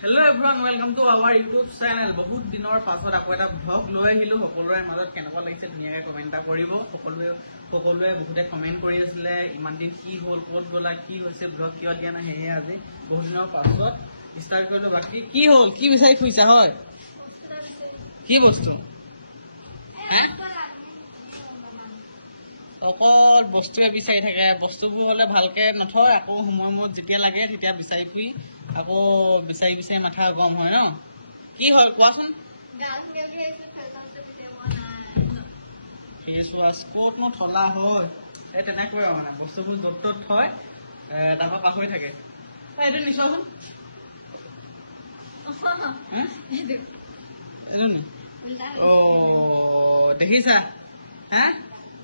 Hello everyone, welcome to our YouTube channel. বহুত দিনৰ পাছত আকৌ এটা ব্লগ লৈ আহিলো সকলোৰে মাজত কেনেকুৱা লাগিছে ধুনীয়াকৈ কমেন্ট কৰিব সকলোৱে বহুতে কমেন্ট কৰি আছিলে ইমান দিন কি হ'ল ক'ত গলা কি হৈছে ব্লগ কিয় দিয়া নাই হেহে আজি বহুত দিনৰ পাছত ষ্টাৰ্ট কৰিলো বাকি কি হ'ল কি বিচাৰি ফুৰিছা হয় কি বস্তু অকল বস্তুৱে বিচাৰি থাকে বস্তুবোৰ হলে ভালকে নথয় আকৌ সময়মত যেতিয়া লাগে তেতিয়া বিচাৰি ফুৰি আকৌ বিচাৰি বিচাৰি মাথা গৰম হয় ন কি হয় কোৱাচোন ফেচ ৱাছ ক'ত নো থলা হয় এই তেনেকৈ মানে বস্তুবোৰ য'ত ত'ত থয় তাৰপৰা পাহৰি থাকে এইটো নিচোৱাচোন এইটো নি দেখিছা হা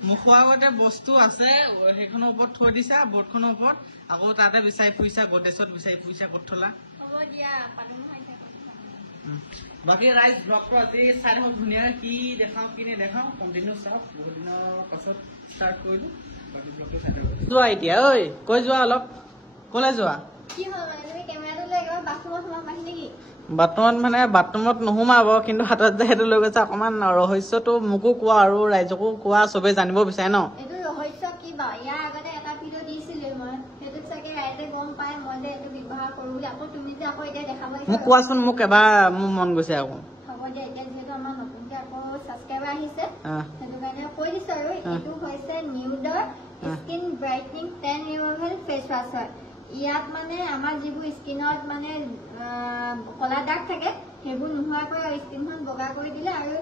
মুখৰ আগতে বস্তু আছে সেইখনৰ ওপৰত থৈ দিছা বৰ্ডখনৰ ওপৰত আকৌ তাতে বিচাৰি ফুৰিছা গডেছত বিচাৰি ফুৰিছা ক'ত থলা বাকী ৰাইজ ব্লগটো আজি চাই থাকক ধুনীয়াকৈ কি দেখাওঁ কি নেদেখাওঁ কণ্টিনিউ চাওক বহুত দিনৰ পাছত ষ্টাৰ্ট কৰিলোঁ বাকী ব্লগটো চাই থাকক যোৱা এতিয়া ঐ কৈ যোৱা অলপ ক'লৈ যোৱা বাথৰুমত মানে বাথৰুমত নোসোমাব কিন্তু হাতত যে সেইটো লৈ গৈছে অকণমান ৰহস্যটো মোকো কোৱা আৰু ৰাইজকো কোৱা চবেই জানিব বিচাৰে ন এইটো ৰহস্য কি বা ইয়াৰ আগতে এটা ভিডিঅ' দিছিলে মই সেইটোত চাগে ৰাইজে গম পায় মই যে এইটো ব্যৱহাৰ কৰো বুলি আকৌ তুমি যে আকৌ এতিয়া দেখাব মোক কোৱাচোন মোক এবাৰ মোৰ মন গৈছে আকৌ হ'ব দিয়া এতিয়া যিহেতু আমাৰ নতুনকৈ আকৌ ছাবস্ক্ৰাইবাৰ আহিছে সেইটো কাৰণে কৈ দিছো আৰু এইটো হৈছে নিউডৰ skin brightening tan removal face wash হয় ইয়াত মানে আমাৰ যিবোৰ স্কিনত মানে কলা দাগ থাকে সেইবোৰ নোহোৱাকৈ স্কিনখন বগা কৰি দিলে আৰু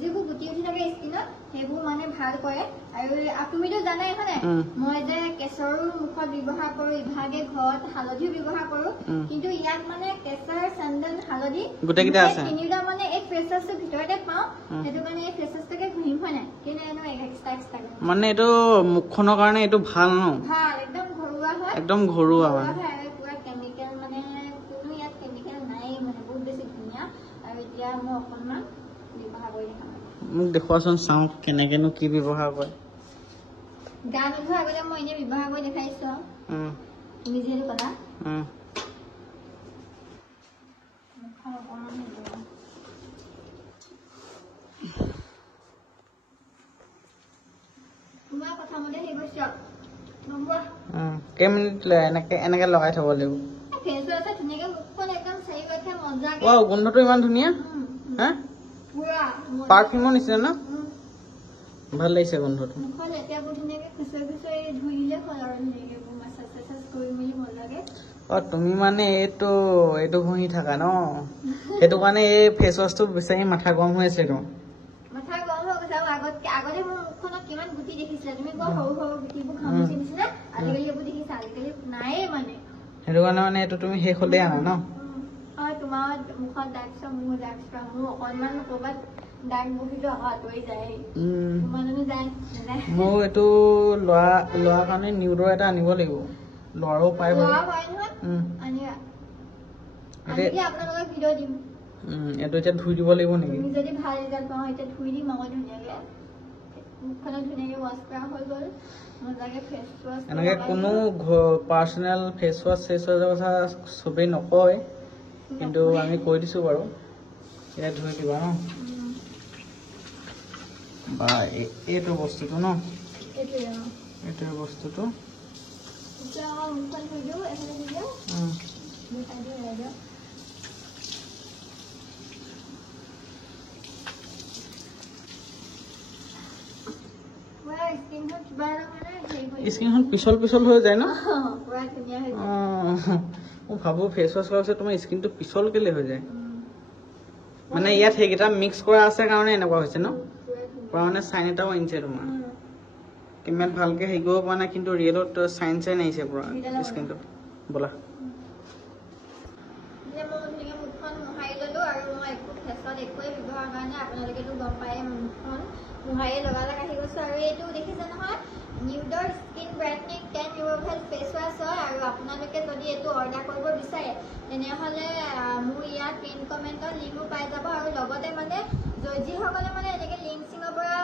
যিবোৰ গুটি উঠি থাকে স্কিনত সেইবোৰ মানে ভাল কৰে আৰু তুমিতো জানাই হয় নাই মই যে কেশৰো মুখত ব্যৱহাৰ কৰো ইভাগে ঘৰত হালধিও ব্যৱহাৰ কৰো কিন্তু ইয়াত মানে কেশৰ চন্দন হালধি গোটেইকেইটা আছে তিনিটা মানে এই ফেচ ৱাছটোৰ ভিতৰতে পাওঁ সেইটো কাৰণে এই ফেচ ৱাছটোকে ঘঁহি হয় নাই কিন্তু এনো এক্সট্ৰা মানে এইটো মুখখনৰ কাৰণে এইটো ভাল ন ভাল একদম ঘৰুৱা হয় একদম ঘৰুৱা হয় পুৰা কেমিকেল মানে কোনো ইয়াত কেমিকেল নাই মানে বহুত বেছি ধুনীয়া আৰু এতিয়া মই অকণমান ব্যৱহাৰ কৰি দেখাম মোক দেখুৱাচোন চাওঁ কেনেকেনো কি ব্যৱহাৰ কৰে গা নোধোৱাৰ আগতে মই এনেই ব্যৱহাৰ কৰি দেখাইছো তুমি যিহেতু ক'লা মুখখন অকণমান তোমাৰ প্ৰথমতে সেই কৰিছো কেইমিনিট এনেকে লগাই থব লাগিব ফেচ ৱাছ ধুনীয়াকৈ মুখখন একদম চাৰি কথা মজাকে গোন্ধটো ইমান ধুনীয়া হা পুৰা পাৰফিউমৰ নিচিনা ন ভাল লাগিছে গোন্ধটো মুখখন লেতেৰাবোৰ ধুনীয়াকৈ খুচৰি খুচৰি ধুই দিলে হ'ল আৰু ধুনীয়াকৈ মাছাজ চাছাজ কৰি মেলি মজাকে তুমি মানে এইটো ঘঁহি থাকা ন সেইটো কাৰণে এই ফেচ ৱাছটো বিচাৰি মাথা গৰম হৈ আছে মাথা গৰম হৈ গৈছে আৰু আগতে মোৰ মুখখনত কিমান গুটি দেখিছিলা তুমি কোৱা সৰু সৰু গুটিবোৰ ঘামুচি নিচিনা আজিকালি এইবোৰ দেখিছা আজিকালি নায়ে মানে সেইটো কাৰণে মানে এইটো তুমি শেষ হলেই আনা ন তোমাৰ মুখত দাগ চোৱা মোৰ দাগ চোৱা মোৰ অকণমান ক'ৰবাত দাগ বহিলো আকৌ আঁতৰি যায় তোমালোকে যায় মোৰ এইটো লোৱাৰ কাৰণে নিউডৰ এটা আনিব লাগিব ল'ৰাও পাই নহয় আনিবা আনিলে আপোনালোকক ভিডিঅ' দিম এইটো এতিয়া ধুই দিব লাগিব নেকি তুমি যদি ভাল ৰিজাল্ট পাওঁ এতিয়া ধুই দিম আকৌ ধুনীয়াকৈ মুখখনত ধুনীয়াকৈ ৱাছ কৰা হৈ গ'ল মজাকৈ ফেচ ৱাছ এনেকৈ কোনো পাৰ্চনেল ফেচ ৱাছৰ কথা চবেই নকয় কিন্তু আমি কৈ দিছো বাৰু এতিয়া ধুই দিবা ন বা এইটো বস্তুটো ন এইটো বস্তুটো মুখখন ধুই দিওঁ এফালে ধুই দিওঁ দুটাই দিওঁ এৰাই দিওঁ স্কিনখন পিছল হৈ যায় ন পুৰা ধুনীয়া হৈ যায় মই ভাবো ফেচ ৱাছ কৰাৰ পিছত তোমাৰ স্কিনটো পিছল কেলে হৈ যায় মানে ইয়াত সেইকেইটা মিক্স কৰা আছে কাৰণে এনেকুৱা হৈছে ন পুৰা মানে চাইন এটাও আনিছে তোমাৰ কিমান ভালকে হেৰি কৰিব পৰা নাই কিন্তু ৰিয়েলত চাইন আহিছে পুৰা স্কিনটো ব'লা মুখখন মোহাৰি ললো আৰু মই একো ফেচত একোৱে ব্যৱহাৰ কৰা নাই আপোনালোকেতো গম পায়ে মুখখন মোহাৰি লগালগ আহি গৈছো আৰু এইটো দেখিছে নহয় নিউডৰ skin brightening 10 removal face wash হয় আৰু আপোনালোকে যদি এইটো অৰ্ডাৰ কৰিব বিচাৰে তেনেহ'লে মোৰ ইয়াত পিন কমেণ্টত লিংকো পাই যাব আৰু লগতে মানে যিসকলে মানে এনেকৈ লিংক চিঙৰ পৰা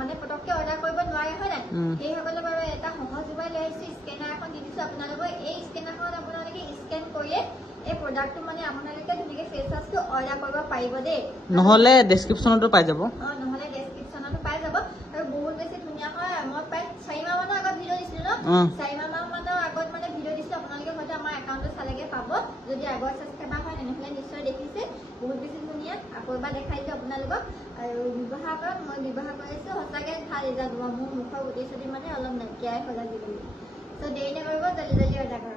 মানে পটককৈ অৰ্ডাৰ কৰিব নোৱাৰে হয় নাই সেইসকলে বাৰু এটা সহজ উপায় লৈ আহিছোঁ স্কেনাৰ এখন দি দিছোঁ আপোনালোকক এই স্কেনাৰখন আপোনালোকে স্কেন কৰিলে এই প্ৰডাক্টটো মানে আপোনালোকে ধুনীয়াকৈ ফেচ ৱাছটো অৰ্ডাৰ কৰিব পাৰিব দেই নহ'লে ডেছক্ৰিপশ্যনতো পাই যাব নহ'লে ডেছক্ৰিপশ্যনতো পাই যাব আৰু বহুত বেছি ধুনীয়া হয় মই প্ৰায় 4 মাহ মানৰ আগত ভিডিঅ' দিছিলোঁ ন 4 মাহ মানৰ আগত মানে ভিডিঅ' দিছিলোঁ আপোনালোকে হয়তো আমাৰ একাউণ্টত চালেগে পাব যদি আগৰ ছাবস্ক্ৰাইবাৰ হয় তেনেহ'লে নিশ্চয় দেখিছে বহুত বেছি ধুনীয়া আকৌ এবাৰ দেখাই দিছোঁ আপোনালোকক আৰু ব্যৱহাৰ কৰক মই ব্যৱহাৰ কৰিছোঁ সঁচাকৈ ভাল ৰিজাল্ট হ'ব মোৰ মুখৰ গুটি চুটি মানে অলপ নাইকিয়াই হ'ল আজিকালি ত' দেৰি নকৰিব জল্দি জল্দি অৰ্ডাৰ কৰক